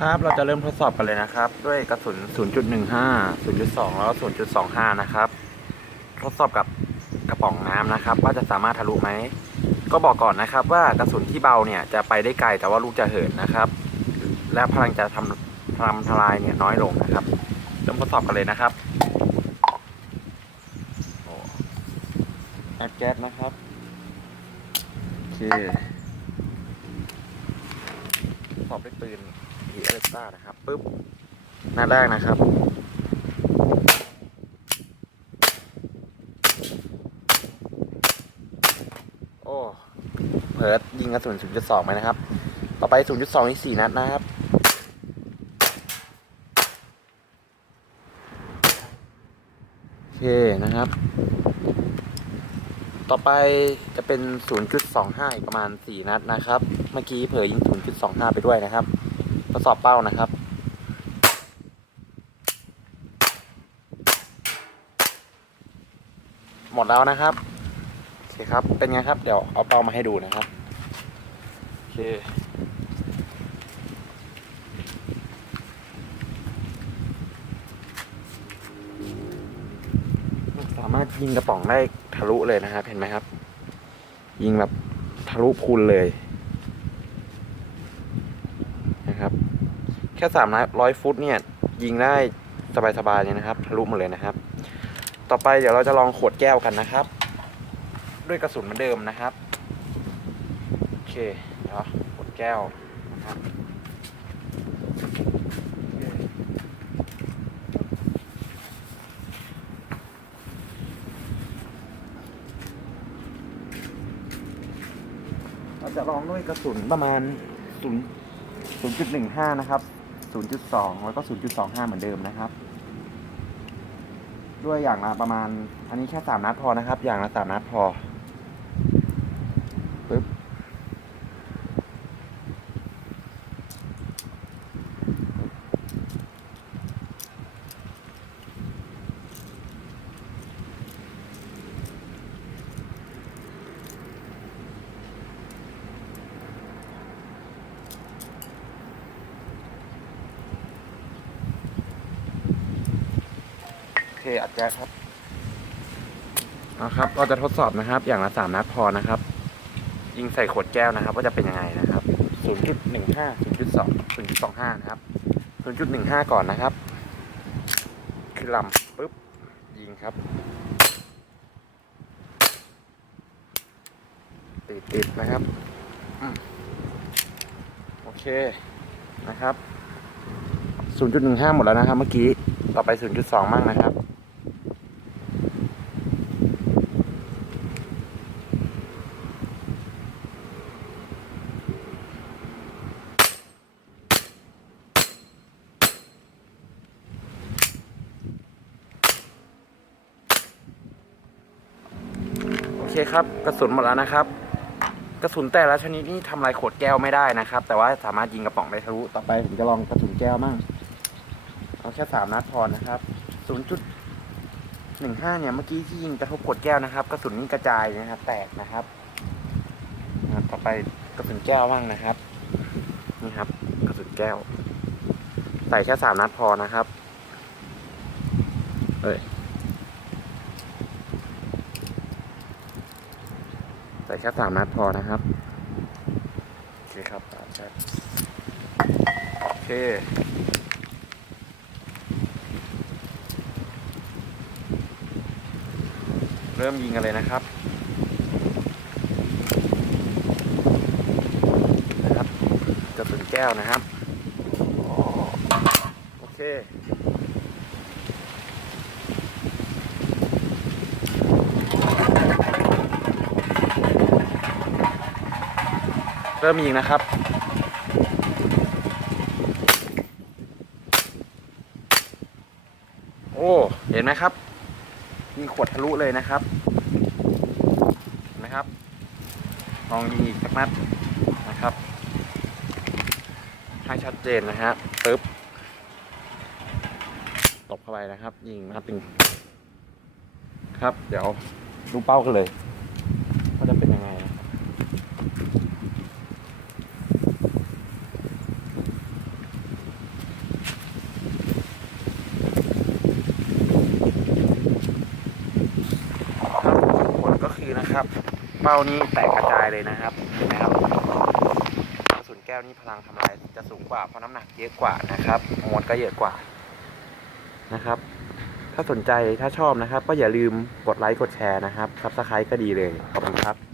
ครับ เราจะเริ่มทดสอบกันเลยนะครับ ด้วยกระสุน 0.15 0.2 แล้วก็0.25 นะครับ ทดสอบกับกระป๋องน้ำนะครับ ว่าจะสามารถทะลุไหม ก็บอกก่อนนะครับ ว่ากระสุนที่เบาเนี่ยจะไปได้ไกลแต่ว่าลูกจะเหินนะครับ และพลังจะทำทำทลายเนี่ยน้อยลงนะครับ เริ่มทดสอบกันเลยนะครับโอ้แอดแก๊สนะครับ โอเค สอบด้วยปืน ฮีเอสต้านะครับปุ๊บหน้าแรกนะครับโอ้เพิร์ดยิงกระสุน0.2ไปนะครับ ต่อไป 0.2อีก4นัดนะครับโอเคนะครับ ต่อไปจะเป็น 0.25 อีกประมาณ 4 นัดนะครับ เมื่อกี้เผยยิง 0.25 ไปด้วยนะครับ ทดสอบเป้านะครับหมดแล้วนะครับ โอเคครับ เป็นไงครับ เดี๋ยวเอาเป้ามาให้ดูนะครับ โอเค สามารถยิงกระป๋องได้ทะลุเลยนะครับ เห็นไหมครับ ยิงแบบทะลุพุนเลยนะครับ แค่สามร้อยฟุตเนี่ยยิงได้สบายๆเลยนะครับทะลุหมดเลยนะครับ ต่อไปเดี๋ยวเราจะลองขวดแก้วกันนะครับ ด้วยกระสุนเหมือนเดิมนะครับโอเคเดี๋ยวขวดแก้วนะครับเราจะลองด้วยกระสุนประมาณศูนย์ศูนจุดหนึ่งห้านะครับ ศูนย์จุดสองแล้วก็ศูนย์จุดสองห้าเหมือนเดิมนะครับ ด้วยอย่างละประมาณ อันนี้แค่สามนัดพอนะครับ อย่างละสามนัดพอปึ๊บโอเคอัดแจ๊คครับเอาครับ เราจะทดสอบนะครับ อย่างละสามนัดพอนะครับ ยิงใส่ขวดแก้วนะครับ ว่าจะเป็นยังไงนะครับ0.15 0.2 0.25นะครับ0.15ก่อนนะครับ คือลำปุ๊บ ยิงครับ ติดติดนะครับอืมโอเคนะครับ 0.15 หมดแล้วนะครับ เมื่อกี้ ต่อไป 0.2มั่งนะครับ โอเคครับ กระสุนหมดแล้วนะครับ กระสุนแต่ละชนิดนี่ทำลายขวดแก้วไม่ได้นะครับ แต่ว่าสามารถยิงกระป๋องได้ทะลุต่อไปผมจะลองกระสุนแก้วมั่งเอาแค่สามนัดพอนะครับศูนย์จุดหนึ่งห้าเนี่ยเมื่อกี้ที่ยิงกระทบขวดแก้วนะครับ กระสุนนี่กระจายนะครับ แตกนะครับนะครับต่อไปกระสุนแก้วบ้างนะครับ นี่ครับ กระสุนแก้ว ใส่แค่สามนัดพอนะครับ เอ้ย ใส่แค่สามนัดพอนะครับโอเคครับสามนัดโอเคเริ่มยิงกันเลยนะครับนะครับกระสุนแก้วนะครับ โอเค เริ่มยิงนะครับ โอ้ เห็นไหมครับ มีขวดทะลุเลยนะครับ เห็นไหมครับ ลองยิงอีกสักนัดนะครับ ให้ชัดเจนนะฮะปึ๊บตบเข้าไปนะครับ ยิงนัดหนึ่งครับ เดี๋ยวดูเป้ากันเลยว่าจะเป็นยังไงนะครับ นะครับ เป้านี้แตกกระจายเลยนะครับเห็นไหมครับกระสุนแก้วนี่พลังทำลายจะสูงกว่าเพราะน้ำหนักเยอะกว่านะครับมวลก็เยอะกว่านะครับ ถ้าสนใจถ้าชอบนะครับ ก็อย่าลืมกดไลค์กดแชร์นะครับซับสไครต์ก็ดีเลยขอบคุณครับ